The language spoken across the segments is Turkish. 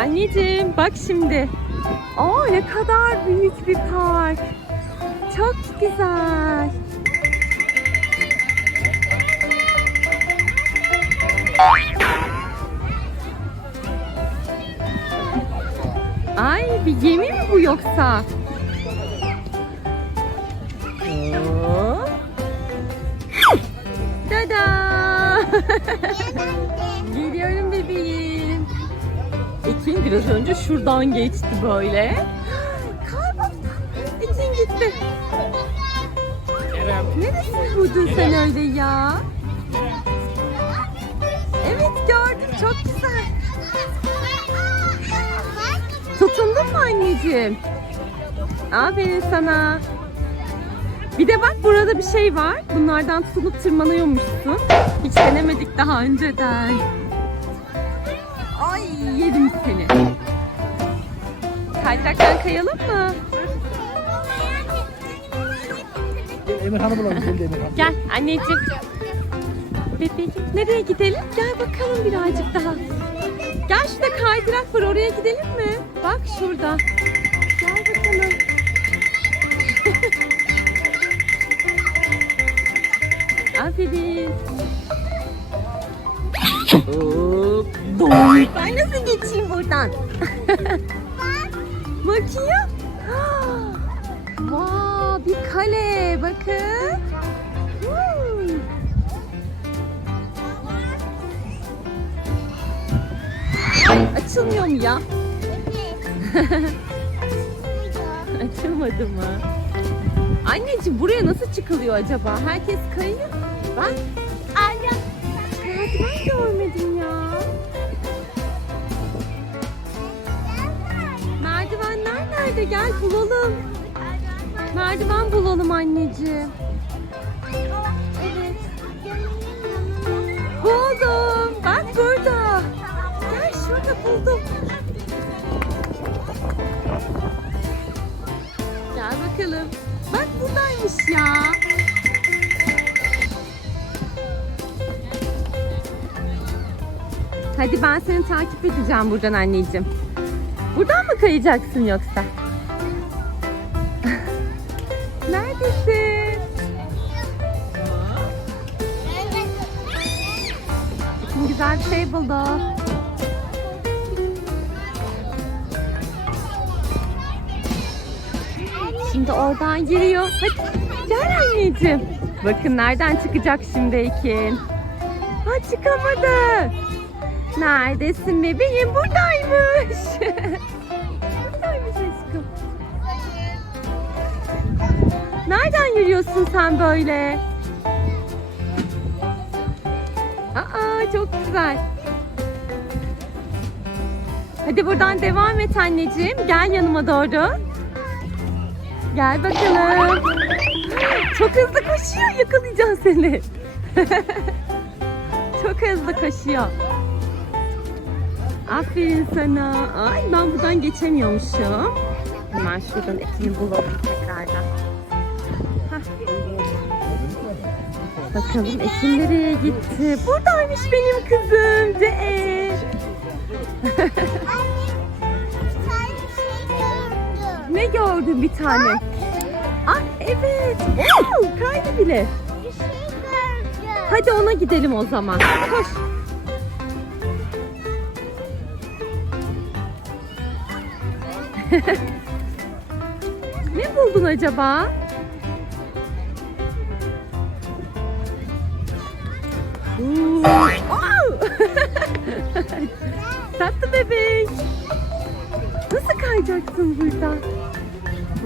Anneciğim bak şimdi. Aa ne kadar büyük bir park. Çok güzel. Ay bir gemi mi bu yoksa? Oo. Tada! biraz önce şuradan geçti böyle. Kayboldu. Ekin gitti. Neresin buldun sen öyle ya? Evet gördüm çok güzel. Tutundun mu anneciğim? Aferin sana. Bir de bak burada bir şey var. Bunlardan tutunup tırmanıyormuşsun. Hiç denemedik daha önceden. Ay. Kaydıraktan kayalım mı? Emirhan'ı bulalım. Gel Emirhan. Gel anneciğim. Bebeğim nereye gidelim? Gel bakalım birazcık daha. Gel şurada kaydırak var oraya gidelim mi? Bak şurada. Gel bakalım. Aferin. Hop. Ben nasıl geçeyim buradan? Bakayım. Vaa bir kale bakın. Hmm. Açılmıyor mu ya? Açılmadı mı? Anneciğim buraya nasıl çıkılıyor acaba? Herkes kayıyor. Ben merdiven görmedim ya. Nerede? Gel bulalım. Merdiven bulalım anneciğim. Evet. Buldum. Bak burada. Gel şurada buldum. Gel bakalım. Bak buradaymış ya. Hadi ben seni takip edeceğim buradan anneciğim. Buradan mı kayacaksın yoksa? Neredesin? Şimdi güzel bir şey buldum. Şimdi oradan giriyor. Hadi gel anneciğim. Bakın nereden çıkacak şimdi Ekin. Ha çıkamadı. Neredesin bebeğim? Buradaymış Nereden yürüyorsun sen böyle? Aa çok güzel. Hadi buradan devam et anneciğim. Gel yanıma doğru. Gel bakalım. Çok hızlı koşuyor. Yakalayacağım seni. Çok hızlı koşuyor. Aferin sana. Ay ben buradan geçemiyormuşum. Hemen şuradan ekini bulalım tekrardan. Bakalım Ekin nereye gitti? Buradaymış benim kızım. Ce. ne gördün bir tane? Ah evet. Wow, kaydı bile. Hadi ona gidelim o zaman. Koş. ne buldun acaba? Oo! Tatlı bebek. Nasıl kayacaksın burada?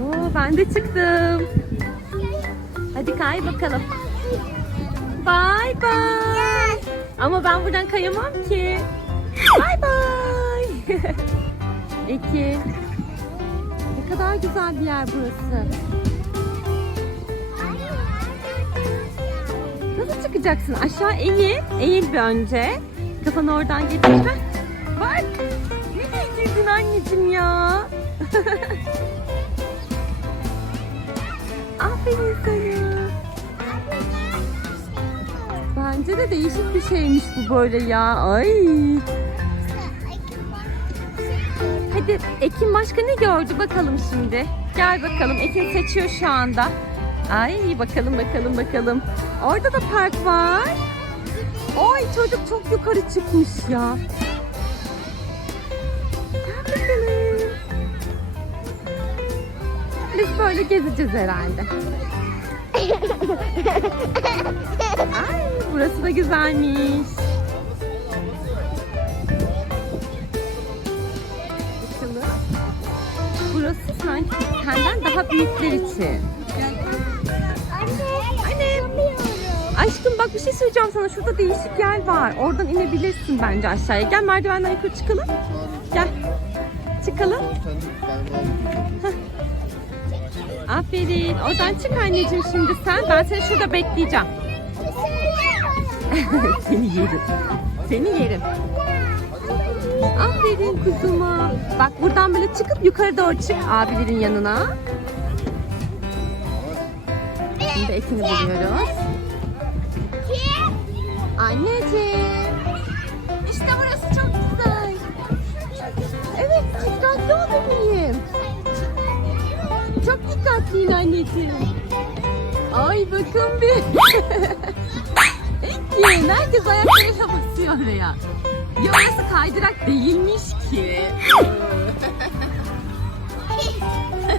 Oo, ben de çıktım. Hadi kay bakalım. Bye bye. Ama ben buradan kayamam ki. Bye bye. Eki. Ne kadar güzel bir yer burası. Çıkacaksın? Aşağı eğil. Eğil bir önce. Kafanı oradan getir. Heh. Bak. Ne girdin anneciğim ya? Aferin sana. Bence de değişik bir şeymiş bu böyle ya. Ay. Hadi Ekin başka ne gördü bakalım şimdi. Gel bakalım Ekin seçiyor şu anda. Ay bakalım bakalım bakalım. Orada da park var. Oy çocuk çok yukarı çıkmış ya. Gel bakalım. Biz böyle gezeceğiz herhalde. Ay burası da güzelmiş. Burası sanki senden daha büyükler için. Aşkım bak bir şey söyleyeceğim sana. Şurada değişik yer var. Oradan inebilirsin bence aşağıya. Gel merdivenden yukarı çıkalım. Gel. Çıkalım. Aferin. Oradan çık anneciğim şimdi sen. Ben seni şurada bekleyeceğim. Seni yerim. Seni yerim. Aferin kuzuma. Bak buradan böyle çıkıp yukarı doğru çık abilerin yanına. Şimdi Ekin'i buluyoruz. Anneciğim. İşte burası çok güzel. Evet dikkatli ol bebeğim. Çok dikkatliyim anneciğim. Ay bakın bir. Ekin herkes ayaklarıyla basıyor oraya. Ya orası kaydırak değilmiş ki.